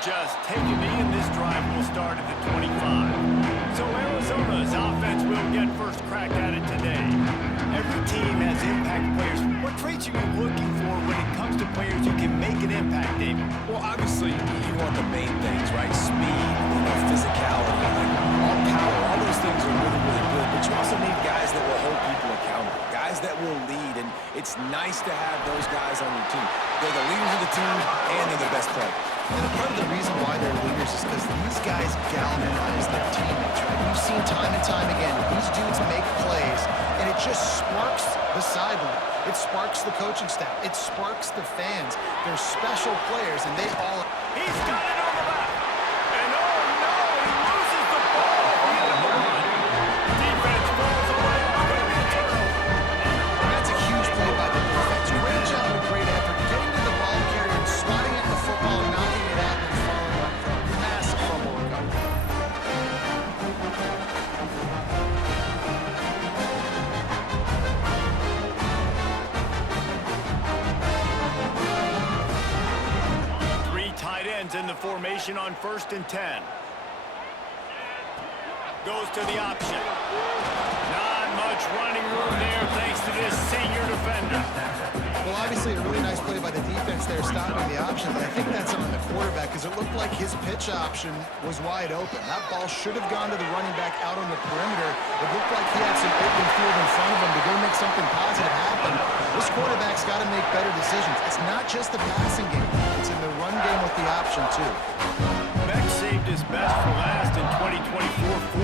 just take a knee, and this drive will start at the 25. So Arizona's offense will get first crack at it today. Every team has impact players. What traits are you looking for when it comes to players who can make an impact, David? Well, obviously, you want the main things, right? Speed, physicality, all power, all those things are really, really good. But you also need guys that will hold people accountable, guys that will lead. And it's nice to have those guys on your team. They're the leaders of the team, and they're the best players. And part of the reason why they're leaders is because these guys galvanize their teammates, right? We've seen time and time again, these dudes make plays, and it just sparks the sideline. It sparks the coaching staff. It sparks the fans. They're special players, and they all... He's got it on the left. And oh no, he loses the ball at the end of the run. Defense falls away. And that's a huge play by the defense. Great job and great effort. Getting to the ball carrier and swatting at the football, knocking it out, and following up for a massive fumble recovery. Tight ends in the formation on 1st and 10. Goes to the option. Not much running room there thanks to this senior defender. Well, obviously a really nice play by the defense there, stopping the option, but I think that's on the quarterback because it looked like his pitch option was wide open. That ball should have gone to the running back out on the perimeter. It looked like he had some open field in front of him to go make something positive happen. This quarterback's got to make better decisions. It's not just the passing game. It's in the run game with the option, too. Beck saved his best for last in 2024.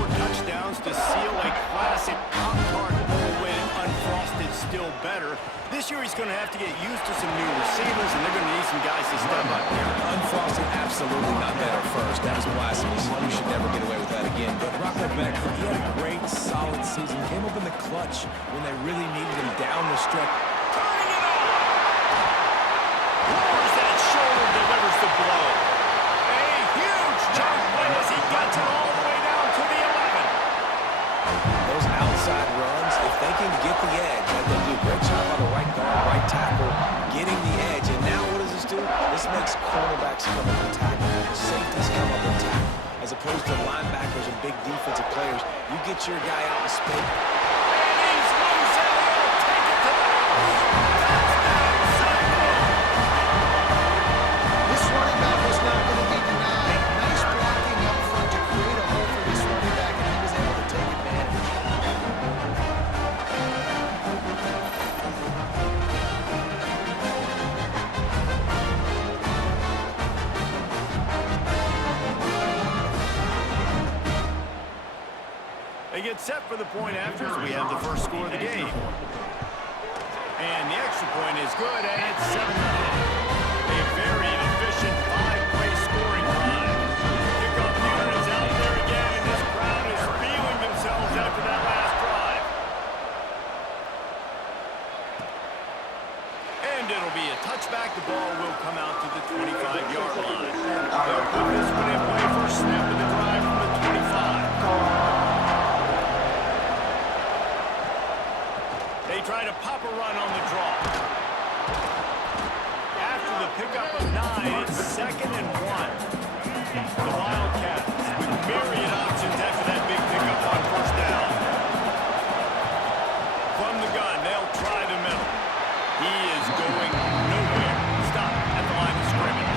4 touchdowns to seal a classic Pop-Tart Bowl win. Unfrosted still better. This year he's going to have to get used to some new receivers, and they're going to need some guys to step up here. Unfrosted, absolutely not better first. That was blasphemy. You should never get away with that again. But Rocco Beck, he had a great, solid season. Came up in the clutch when they really needed him down the stretch. Turning it on! Lowers that shoulder, delivers the blow. A huge jump win as he gets it all the way down to the 11. Those outside runs, if they can get the edge, like they do a great job on the right guard, right tackle, getting the edge. And now what does this do? This makes cornerbacks come up and tackle, safeties come up and tackle, as opposed to linebackers and big defensive players. You get your guy out in space. And he's loose, and he'll take it to the house. Touchdown, Cyclone! This running back was not going to be denied. Nice blocking up front to create a hole for this running back, and he was able to take advantage. They get set for the point after as we have the first score of the game. And the extra point is good, and it's 7-0. A very efficient 5-play scoring drive. Kickoff unit is out there again, and this crowd is feeling themselves after that last drive. And it'll be a touchback. The ball will come out to the 25-yard line. They'll put this one in play for a snap of the drive from the 25. They try to pop a run on the draw. After the pickup of 9, it's 2nd and 1. The Wildcats with myriad options after that big pickup on 1st down. From the gun, they'll try the middle. He is going nowhere. Stop at the line of scrimmage.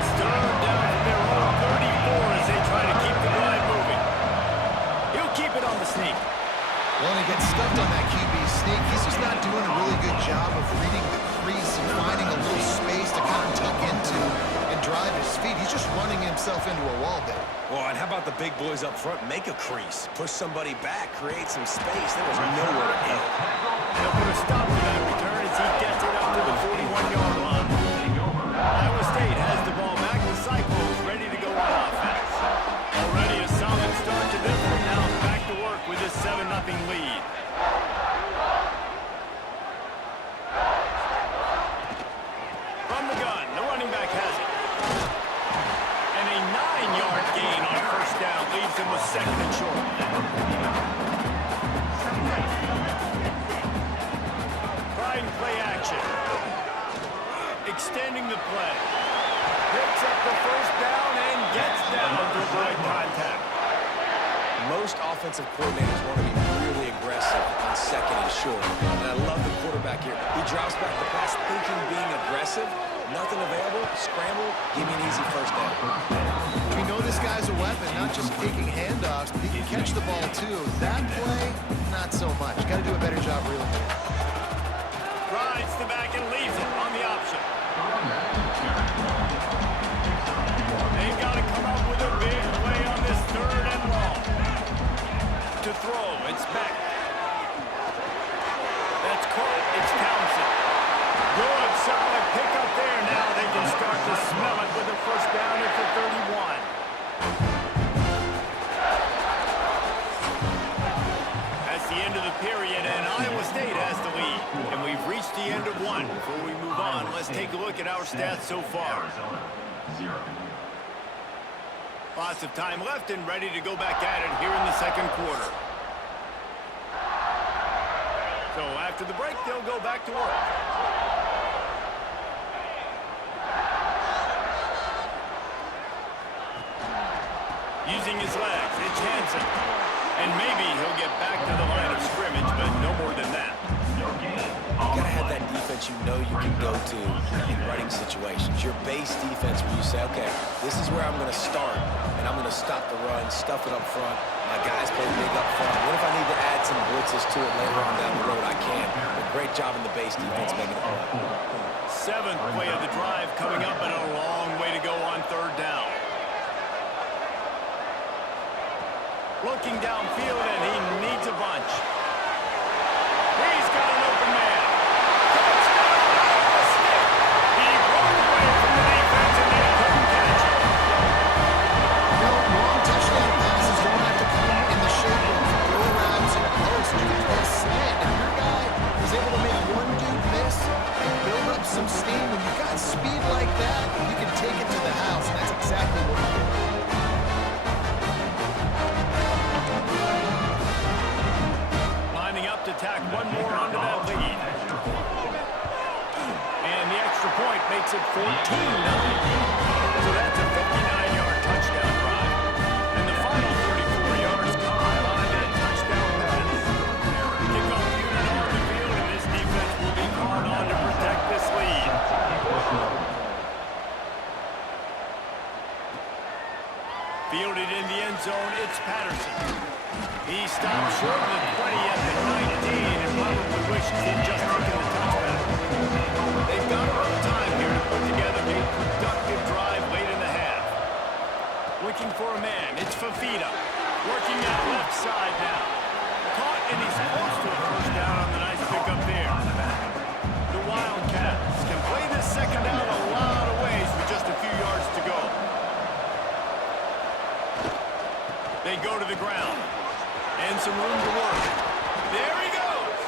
It's 3rd down from their own 34 as they try to keep the drive moving. He'll keep it on the sneak. Well, and he gets stuffed on that QB sneak. He's just not doing a really good job of reading the crease and finding a little space to kind of tuck into and drive his feet. He's just running himself into a wall there. Well, and how about the big boys up front? Make a crease, push somebody back, create some space. There was nowhere to go. They'll put a stop to that return as he gets it up to the 41-yard line. Iowa State has the ball back. The Cyclones ready to go on offense. Already a solid start to this one. Now back to work with this 7-0 lead. From the gun, the running back has it. And a 9-yard gain on 1st down leaves him with 2nd and short. Pride and play action. Extending the play. Picks up the first down and gets down to avoid contact. Most offensive coordinators want to be really aggressive on second and short. And I love the quarterback here. He drops back the pass thinking being aggressive. Nothing available. Scramble. Give me an easy first down. We know this guy's a weapon, not just taking handoffs, but he can catch the ball too. That play, not so much. Got to do a better job reeling it in. Rides the back and leaves it on the option. They've got to come up with a big play on this third and long. To throw, it's back. That's Colt, it's Townsend. Good, solid pickup there. Now they can start to smell it with a first down at the 31. That's the end of the period, and Iowa State has the lead. And we've reached the end of one. Before we move on, let's take a look at our stats so far. Lots of time left and ready to go back at it here in the second quarter. So after the break, they'll go back to work. Using his legs, it's Hansen. And maybe he'll get back to the line of scrimmage, but no more than that. You gotta have that defense you know you can go to in running situations. Your base defense where you say, okay, this is where I'm gonna start, and I'm gonna stop the run, stuff it up front. My guys play big up front. What if I need to add some blitzes to it later on down the road? I can. But great job in the base defense making it play. Seventh play of the drive coming up, and a long way to go on third down. Looking downfield, and he needs a bunch. He's got an open man. Touchdown, Iowa State. He broke away from the defense, and they couldn't catch him. No, long touchdown passes don't have to come in the shape of go routes and posts. You can throw a slant. If your guy is able to make one dude miss and build up some steam, when you've got speed like that, you can take it to the house, and that's exactly what he did. To tack one more onto that lead. And the extra point makes it 14-9. So that's a 59-yard touchdown drive. And the final 34 yards come by that touchdown pass. Kickoff unit on the field, and this defense will be called on to protect this lead. Fielded in the end zone, it's Patterson. He stopped short of the 20 at the 19 and probably wished he'd just taken the touchback. They've got a little time here to put together a productive drive late in the half. Looking for a man, it's Fafita. Working that left side now. Caught, and he's close to a first down on the nice pickup there. The Wildcats can play this second down a lot of ways with just a few yards to go. They go to the ground. And some room to work. There he goes.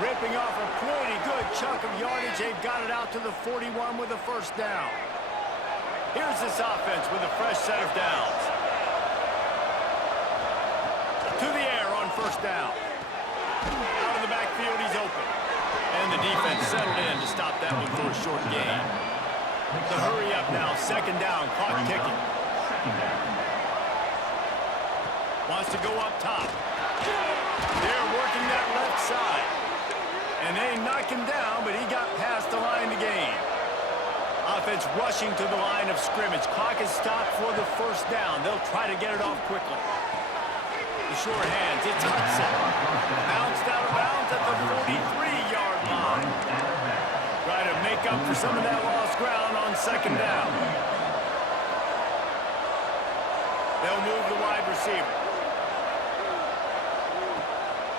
Ripping off a pretty good chunk of yardage. They've got it out to the 41 with a first down. Here's this offense with a fresh set of downs. To the air on first down. Out of the backfield, he's open. And the defense settled in to stop that one for a short gain. The hurry up now, second down, clock ticking. Wants to go up top. They're working that left side. And they knock him down, but he got past the line to gain. Offense rushing to the line of scrimmage. Clock is stopped for the first down. They'll try to get it off quickly. The short hands, it's Hudson. Bounced out of bounds at the 43-yard line. Try to make up for some of that lost ground on second down. They'll move the wide receiver.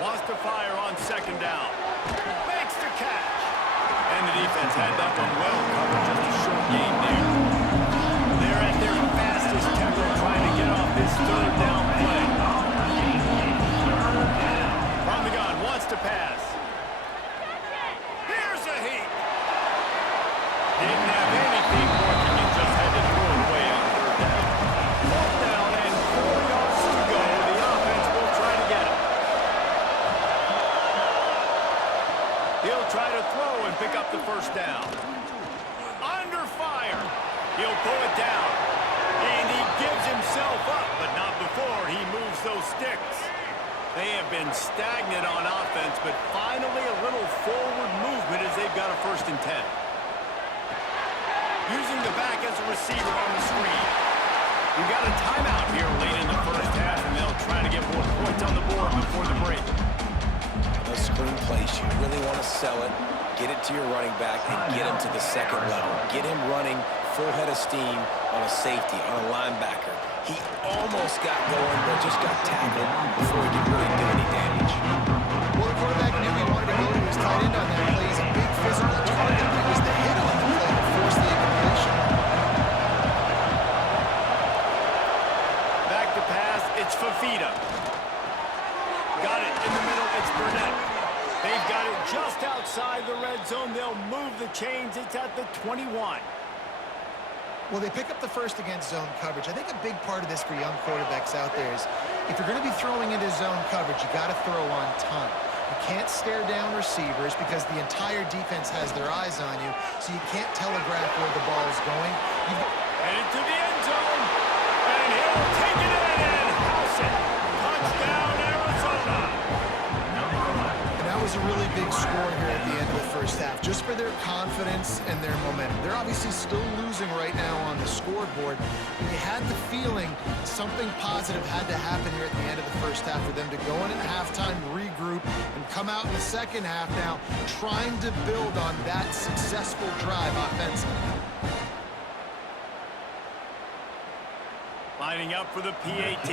Wants to fire on second down. Makes the catch. And the defense had that one well covered. Just a short gain there. They're at their fastest tempo trying to get off this third down play. From the gun, wants to pass. Here's a heat. Didn't have anything working and just had to throw it away on third down. Fourth down and 4 yards to go. The offense will try to get it. He'll try to throw and pick up the first down. Under fire. He'll pull it down. And he gives himself up, but not before he moves those sticks. They have been stagnant on offense, but finally a little forward movement as they've got a 1st and 10. Using the back as a receiver on the screen. We've got a timeout here late in the 1st half, and they'll try to get more points on the board before the break. The screen plays, you really want to sell it, get it to your running back, and get him to the 2nd level. Get him running full head of steam on a safety, on a linebacker. He almost got going, but just got tackled before he could really do any damage. Well, the quarterback knew he wanted to go to his tight end on that play. He's a big physical target, but it was the hit on the play that forced the incompletion. Back to pass, it's Fafita. Got it in the middle, it's Burnett. They've got it just outside the red zone. They'll move the chains. It's at the 21. Well, they pick up the 1st against zone coverage. I think a big part of this for young quarterbacks out there is if you're going to be throwing into zone coverage, you got to throw on time. You can't stare down receivers because the entire defense has their eyes on you, so you can't telegraph where the ball is going. Headed to the end zone, and he'll take it in and house it. Touchdown, Arizona. And that was a really big score here at the end of the 1st half, just for their confidence and their momentum. They're obviously still losing right now on the scoreboard, but you had the feeling something positive had to happen here at the end of the 1st half for them to go in at halftime, regroup, and come out in the 2nd half now trying to build on that successful drive offensively. Lining up for the PAT.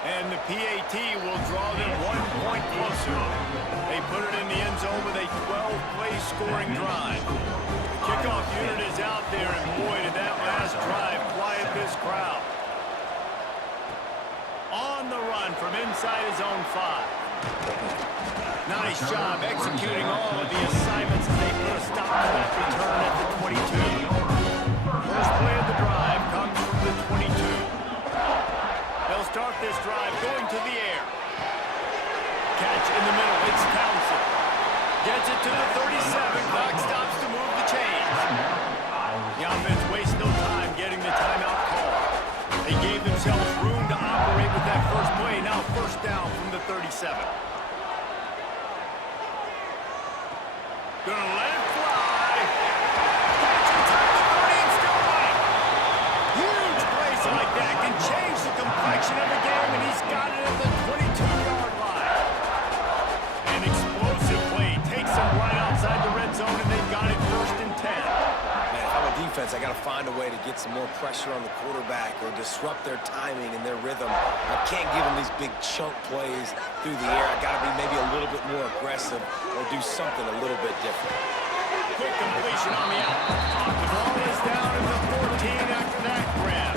And the PAT will draw them 1 point closer. They put it in the end zone with a 12-play scoring drive. The kickoff unit is out there, and boy, did that last drive quiet this crowd. On the run from inside his own 5. Nice job executing all of the assignments as they put a stop to that return at the 22. First play of the drive comes from the 22. They'll start this drive going to the air. Catch in the middle, it's Townsend. Gets it to the 37. Clock stops to move the chains. The offense wastes no time getting the timeout call. They gave themselves room to operate with that first play. Now 1st down from the 37. Gonna let it fly. Catch inside the 30 and still running. Huge plays like that can change the complexion of the game, and he's got it at the 22-yard line. An explosive play takes them right outside the red zone, and they've got it 1st and 10. Man, if I'm a defense, I got to find a way to get some more pressure on the quarterback or disrupt their timing and their rhythm. I can't give them these big chunk plays through the air. I got to be maybe a little bit more aggressive or do something a little bit different. Quick completion on the out. The ball is down at the 14 after that grab.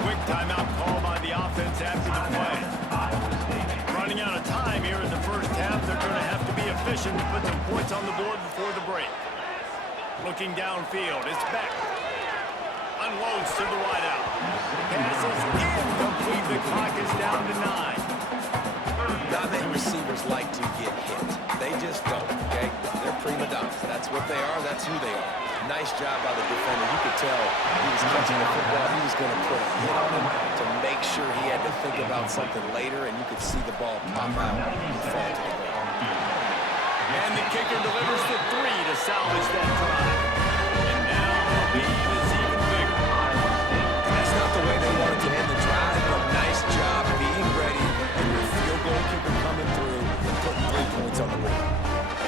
Quick timeout call by the offense after the play. Running out of time here in the 1st half. They're going to have to be efficient to put some points on the board before the break. Looking downfield, it's Beck. Unloads to the wideout. Pass is incomplete. The clock is down to 9. Not many receivers like to get hit. They just don't, okay? They're prima donnas. That's what they are. That's who they are. Nice job by the defender. You could tell he was catching the football. He was going to put a hit on him to make sure he had to think about something later, and you could see the ball pop out and fall to the ground. And the kicker delivers the 3 to salvage that drive. And now the lead is even bigger. And that's not the way they wanted to end the drive, but nice job being ready and your field goal kicker coming through and putting 3 points on the board.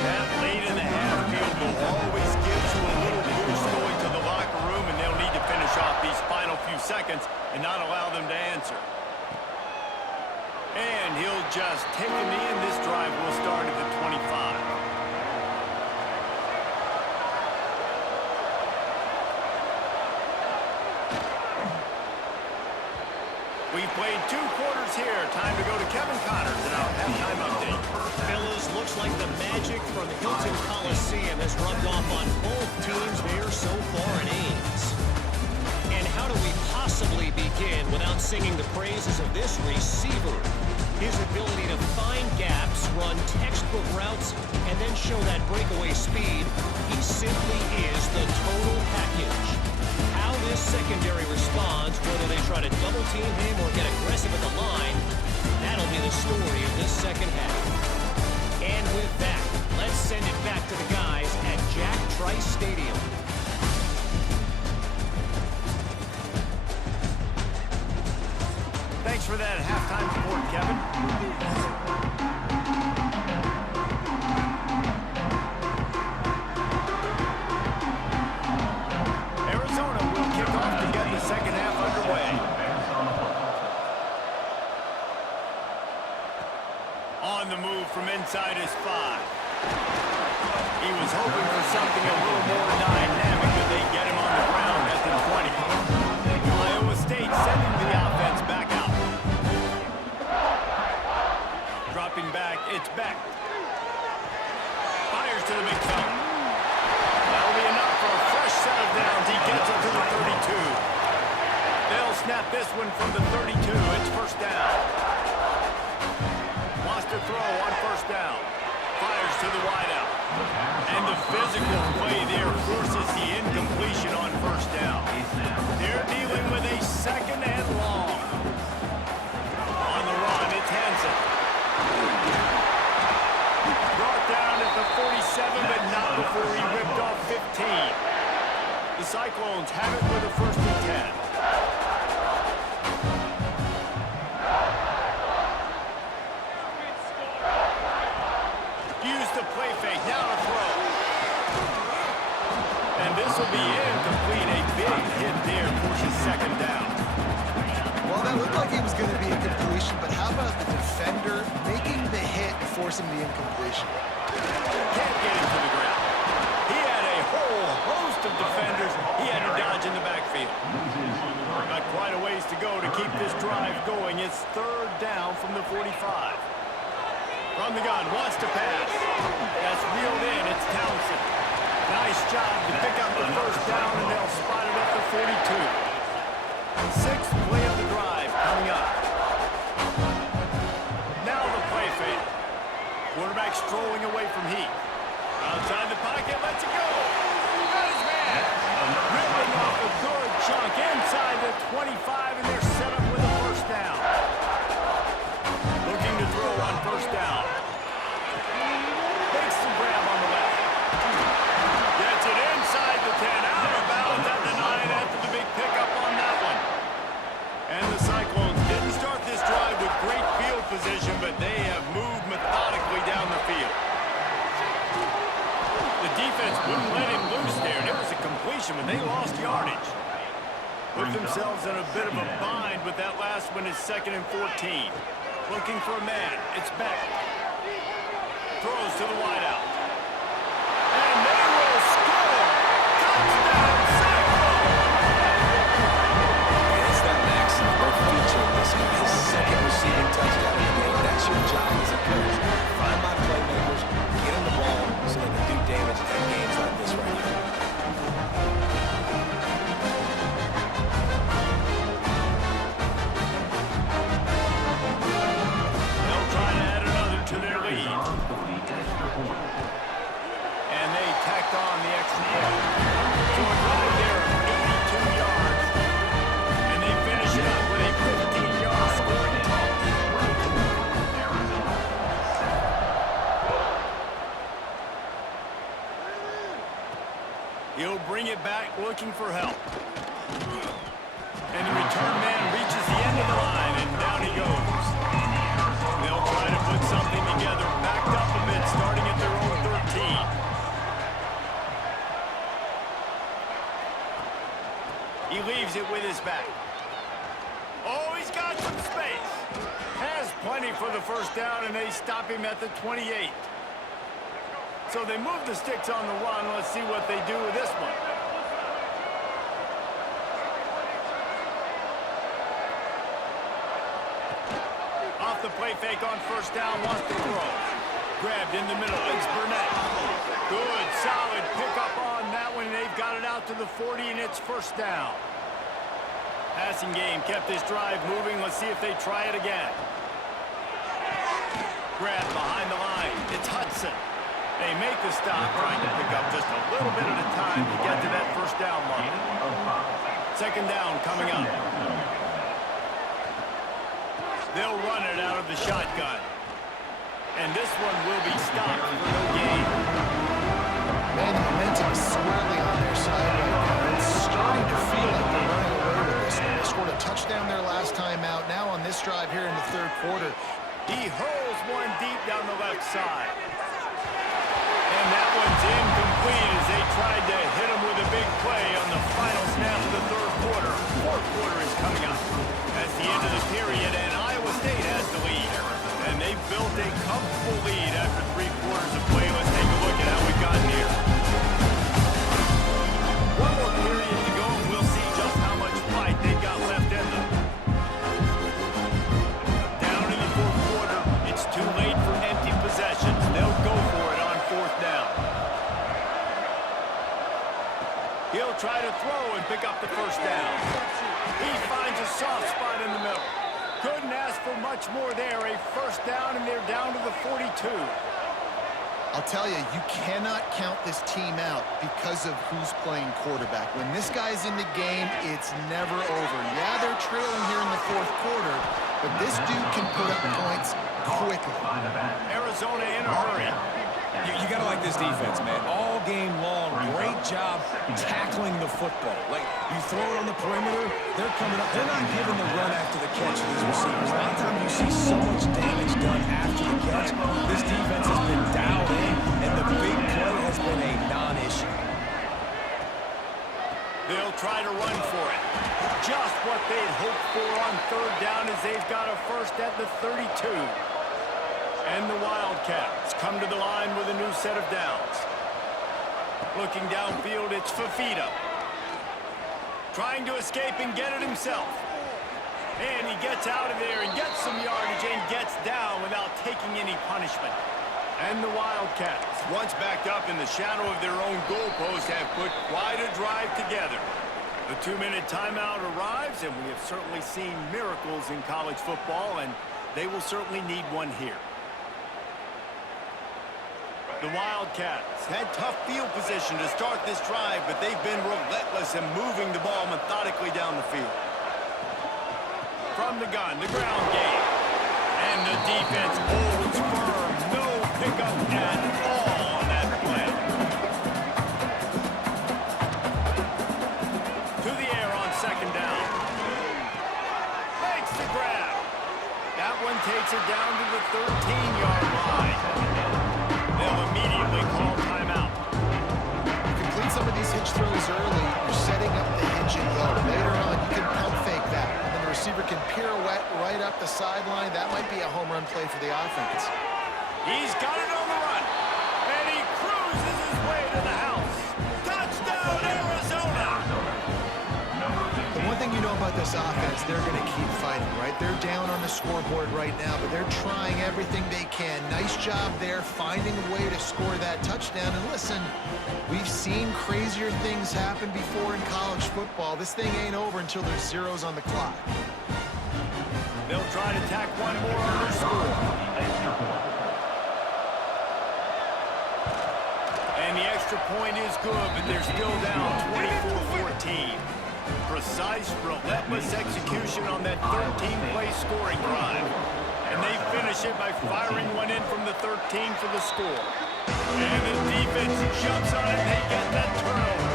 That late in the half field goal always gives you a little boost going to the locker room, and they'll need to finish off these final few seconds and not allow them to answer. And he'll just take them in. This drive will start at the 25. We've played 2 quarters here. Time to go to Kevin Connors in our halftime update. Fellas, looks like the magic from Hilton Coliseum has rubbed off on both teams there so far in Ames. And how do we possibly begin without singing the praises of this receiver? His ability to find gaps, run textbook book routes and then show that breakaway speed. He simply is the total package. How this secondary responds, whether they try to double team him or get aggressive at the line, that'll be the story of this second half. And with that, let's send it back to the guys at Jack Trice Stadium. Thanks for that halftime report, Kevin. Arizona will kick off to get the second half underway. On the move from inside his 5. He was hoping for something a little more dynamic, but they get him on the ground at the 20. Iowa State sending the offense back out. Dropping back, it's Beck. Fires to the big fella. That'll be enough for a fresh set of downs. He gets it to the 32. They'll snap this one from the 32. It's first down. Wants to throw on first down. Fires to the wideout. And the physical play there forces the incompletion on first down. They're dealing with a second and long. On the run, it's Hansen. Brought down at the 47, but not before he ripped off 15. The Cyclones have it with a first and 10. Use the play fake, now to throw. And this will be incomplete. A big hit there forces second down. Well, that looked like it was going to be a completion, but how about the defender making the hit and forcing the incompletion? Can't get him to the ground. He had a whole host of defenders he had to dodge in the backfield. Got quite a ways to go to keep this drive going. It's third down from the 45. From the gun, wants to pass. That's reeled in, it's Townsend. Nice job to pick up the first down, and they'll spot it at the 42. Sixth play of the drive coming up. Now the play fake. Quarterback strolling away from Heat. Outside the pocket, lets it go. Got his man. Ripping off a good chunk inside the 25, and they're set up with a first down. Looking to throw on first down. Makes the grab on the left. Gets it inside the 10, out of bounds at the 9 after the big pickup on that one. And the Cyclones didn't start this drive with great field position, but they have moved methodically down the field. The defense wouldn't let him loose there. There was a completion, but they lost yardage. Put themselves in a bit of a bind, but that last one is 2nd and 14. Looking for a man. It's Beck. Throws to the wideout. And they will score! Touchdown, Cyclones! And it's not an accident. They're featuring this guy. His second receiving touchdown in the game. That's your job as a coach. Find my playmakers, get them the ball so they can do damage in games like this right here. They'll try to add another to their lead. And they tacked on the extra point. So a drive there of 82 yards. And they finish it up with a 15-yard scoring toss. He'll bring it back looking for help. And the return man reaches the end of the line, and down he goes. They'll try to put something together, backed up a bit, starting at their own 13. He leaves it with his back. Oh, he's got some space. Has plenty for the first down, and they stop him at the 28. So they move the sticks on the run. Let's see what they do with this one. Off the play fake on first down, wants to throw. Grabbed in the middle, it's Burnett. Good, solid pickup on that one. They've got it out to the 40, and it's first down. Passing game kept this drive moving. Let's see if they try it again. grab behind the line. It's Hudson. They make the stop, trying to pick up just a little bit at a time to get to that first down line. Second down coming up. They'll run it out of the shotgun. And this one will be stopped for no gain. Man, the momentum is squarely on their side right now. It's starting to feel like they're running away with this one. They scored a touchdown their last time out. Now on this drive here in the third quarter. He hurls one deep down the left side. And that one's incomplete as they tried to hit him with a big play on the final snap of the third quarter. Fourth quarter is coming up. That's the end of the period, and Iowa State has the lead. And they've built a comfortable lead after 3 quarters of play. Let's take a look at how we've gotten here. One more period to go, and we'll see just how much fight they've got left in them. Down in the fourth quarter, it's too late for empty possessions. They'll go for it on fourth down. He'll try to throw and pick up the first down. He finds a soft spot in the middle. Couldn't ask for much more there. A first down, and they're down to the 42. I'll tell you, you cannot count this team out because of who's playing quarterback. When this guy's in the game, it's never over. Yeah, they're trailing here in the fourth quarter, but this dude can put up points quickly. Arizona in a hurry. You got to like this defense, man. All game long, great job tackling the football. Like, you throw it on the perimeter, they're coming up. They're not giving the run after the catch to these receivers. A lot of times you see so much damage done after the catch. This defense has been dialed in, and the big play has been a non-issue. They'll try to run for it. Just what they'd hoped for on third down as they've got a first at the 32. And the Wildcats come to the line with a new set of downs. Looking downfield, it's Fafita. Trying to escape and get it himself. And he gets out of there and gets some yardage and gets down without taking any punishment. And the Wildcats, once backed up in the shadow of their own goalpost, have put quite a drive together. The 2-minute timeout arrives, and we have certainly seen miracles in college football, and they will certainly need one here. The Wildcats had tough field position to start this drive, but they've been relentless in moving the ball methodically down the field. From the gun, the ground game. And the defense holds firm. No pickup at all on that play. To the air on second down. Makes the grab. That one takes it down to the 13-yard line. They'll immediately call timeout. You complete some of these hitch throws early, you're setting up the hitch and go. Later on, you can pump fake that. And then the receiver can pirouette right up the sideline. That might be a home run play for the offense. He's got it on the run. And he cruises his way to the house. Touchdown, Arizona! The one thing you know about this offense, they're going to keep fighting, right? They're down on the scoreboard right now, but they're trying everything they can. Nice job there, finding a way to score that touchdown. And listen, we've seen crazier things happen before in college football. This thing ain't over until there's zeros on the clock. They'll try to tack one more on their score. And the extra point is good, but they're still down 24-14. Precise, relentless execution on that 13-play scoring drive. And they finish it by firing one in from the 13 for the score. And the defense jumps on it, and they get that turnover.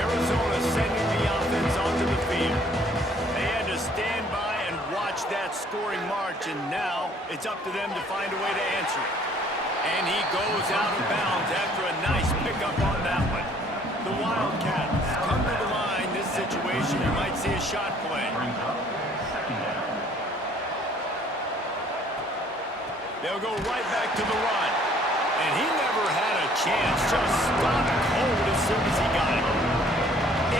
Arizona sending the offense onto the field. They had to stand by and watch that scoring march, and now it's up to them to find a way to answer it. And he goes out of bounds after a nice pickup on that one. The Wildcats come to the line. This situation, you might see a shot play. They'll go right back to the run. And he never had a chance. Just stopped cold as soon as he got it.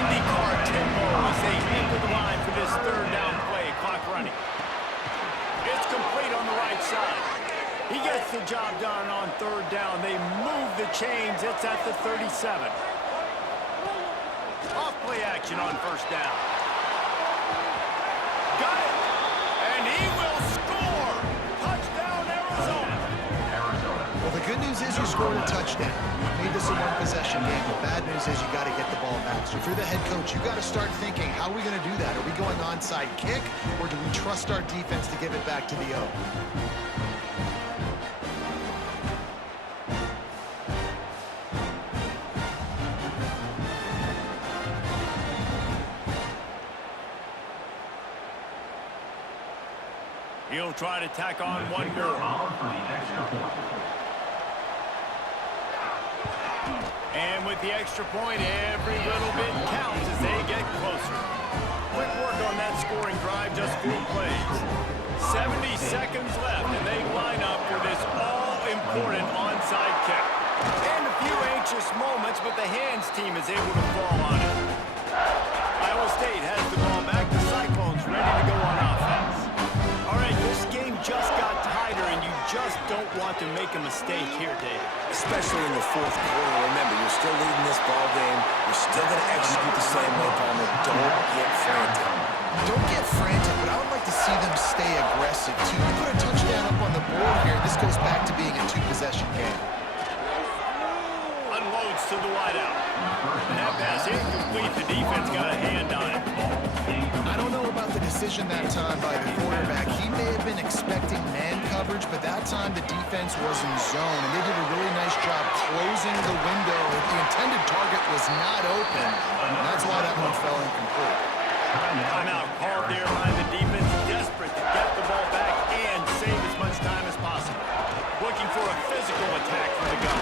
IndyCar tempo as they enter the line for this third down play. Clock running. It's complete on the right side. He gets the job done on third down. They move the chains. It's at the 37. Off play action on first down. Got it. And he will score. Touchdown, Arizona. is you scored a touchdown. You made this a one-possession game. The bad news is you got to get the ball back. So if you're the head coach, you got to start thinking, how are we going to do that? Are we going onside kick, or do we trust our defense to give it back to the O? He'll try to tack on one more. And with the extra point, every little bit counts as they get closer. Quick work on that scoring drive, just 4 plays. 70 seconds left, and they line up for this all-important onside kick. And a few anxious moments, but the hands team is able to fall on it. Iowa State has the ball back. The Cyclones ready to go on offense. All right, this game just got tighter, and you just don't want to make a mistake here, Dave. Especially in the fourth quarter. Remember, you're still leading this ball game. You're still going to execute the same way, Palmer. Don't get frantic. Don't get frantic, but I would like to see them stay aggressive, too. You put a touchdown up on the board here. This goes back to being a 2-possession game. Unloads to the wideout. And that pass incomplete. The defense got a hand on it. I don't know about the decision that time by the quarterback. He may have been expecting man coverage, but that time the defense was in zone, and they did a really nice job closing the window. The intended target was not open, and that's why that one fell incomplete. Timeout called there by the defense, desperate to get the ball back and save as much time as possible. Looking for a physical attack from the gun.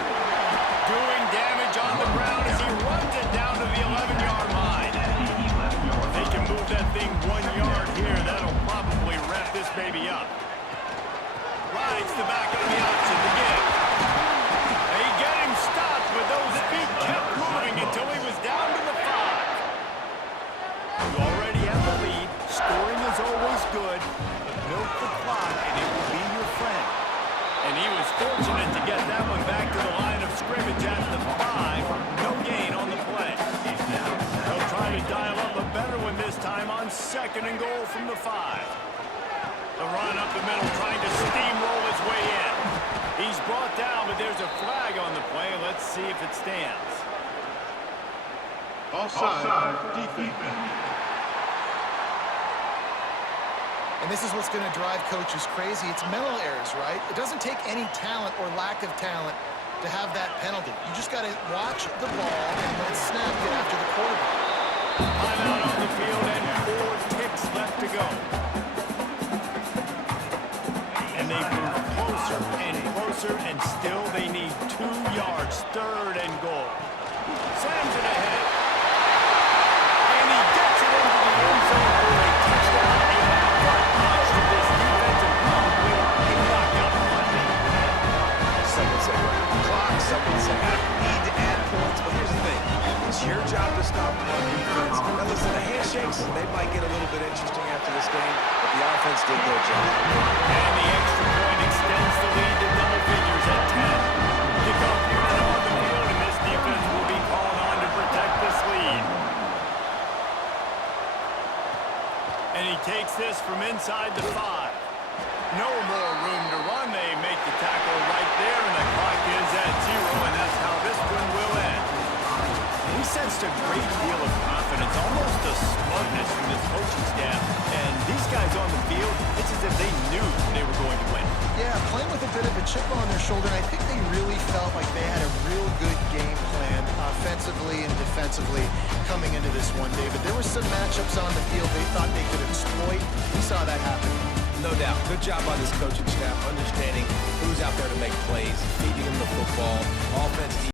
Doing damage on the ground as he runs it down to the 11-yard line. If they can move that thing 1 yard here, that'll probably wrap this baby up. Rides the back on the option to give. They get him stopped, but those feet kept moving until he was down to the 5. You already have the lead. Scoring is always good, but milk the clock and it will be your friend. And he was fortunate to get that one back to the line of scrimmage at the 5. No gain on the play. They'll try to dial up a better one this time on 2nd and goal from the 5. The run up the middle trying to steamroll his way in. He's brought down, but there's a flag on the play. Let's see if it stands. Offside, defense. And this is what's going to drive coaches crazy. It's mental errors, right? It doesn't take any talent or lack of talent to have that penalty. You just got to watch the ball and let snap get after the quarterback. Timeout on the field and 4 ticks left to go. And they move closer and closer, and still they need 2 yards. 3rd and goal. Slams it ahead. And he gets it into the end zone for a touchdown. A gut punch to this defense and probably a knockout play. Seconds around the clock. Seconds around. Need to add points, but here's the thing. It's your job to stop the run defense. Now listen, the handshakes, they might get a little bit interesting after this game, but the offense did their job. And the extra point extends the lead to double figures at 10. Kickoff unit on the field, and this defense will be called on to protect this lead. And he takes this from inside the 5. No more room to run. They make the tackle right there, and the clock is at 0, and that's how this one will end. We sensed a great deal of confidence, almost a smugness from this coaching staff. And these guys on the field, it's as if they knew they were going to win. Yeah, playing with a bit of a chip on their shoulder, and I think they really felt like they had a real good game plan offensively and defensively coming into this one, David. There were some matchups on the field they thought they could exploit. We saw that happen. No doubt. Good job by this coaching staff, understanding who's out there to make plays, feeding them the football, offense.